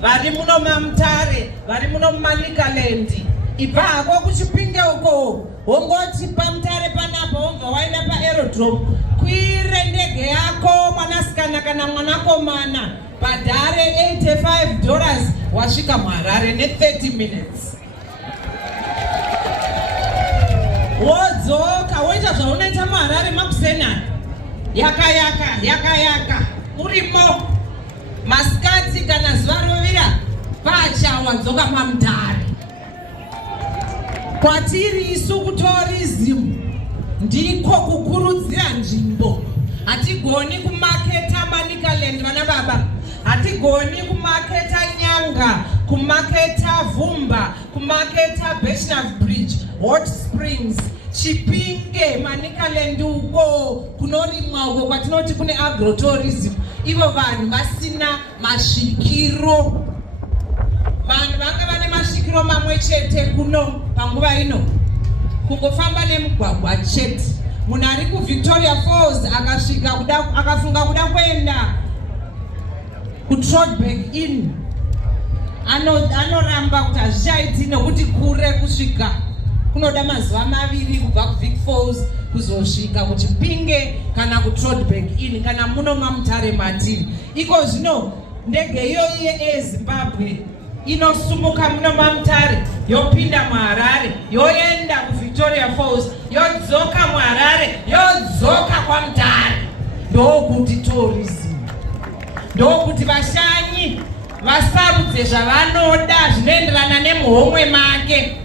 vari muno maMutare, vari muno Manicaland, ibako kuchipinge uko wongoti paMutare panapa wobva waenda paAerodrome, kwire ndege yako mwanasikana kana mwanakomana, bhadhare $85, wasvika muHarare ne30 minutes. Wodzoka woita zvaunoita muHarare makusena yaka urimo masikati kana zuva rovira pacha wadzoka paMutare. Kwatiri isu kutourism ndiko kukurudzira nzvimbo. Hatigoni kumaketa Manicaland vana baba, hatigoni kumaketa Nyanga, kumaketa Vhumba, kumaketa Beshnav Bridge, Hot Springs, Chipinge, Manicaland uko kunorimwa uko kwatinoti kune agrotourism. Ivo vanhu vasina masvikiro. Vanhu vanga vane masvikiro mamwe chete kuno panguva ino kungofamba nemugwagwa chete. Munhu ari kuVictoria Falls akasvika akafunga kuda kuenda kuTroudbeck Inn anoramba kuti hazvichaiti nekuti kure kusvika, kunoda mazuva maviri kubva kuVic Falls kuzosvika kuChipinge kana kuTroudbeck Inn kana muno maMutare matiri. Iko zvino ndege iyoyi yeZimbabwe inosumuka muno maMutare yopinda muHarare yoenda kuVictoria Falls yodzoka muHarare yodzoka kwaMutare. Ndokuti tourism, ndokuti vashanyi vasarudze zvavanoda zvinoenderana nemuhomwe make.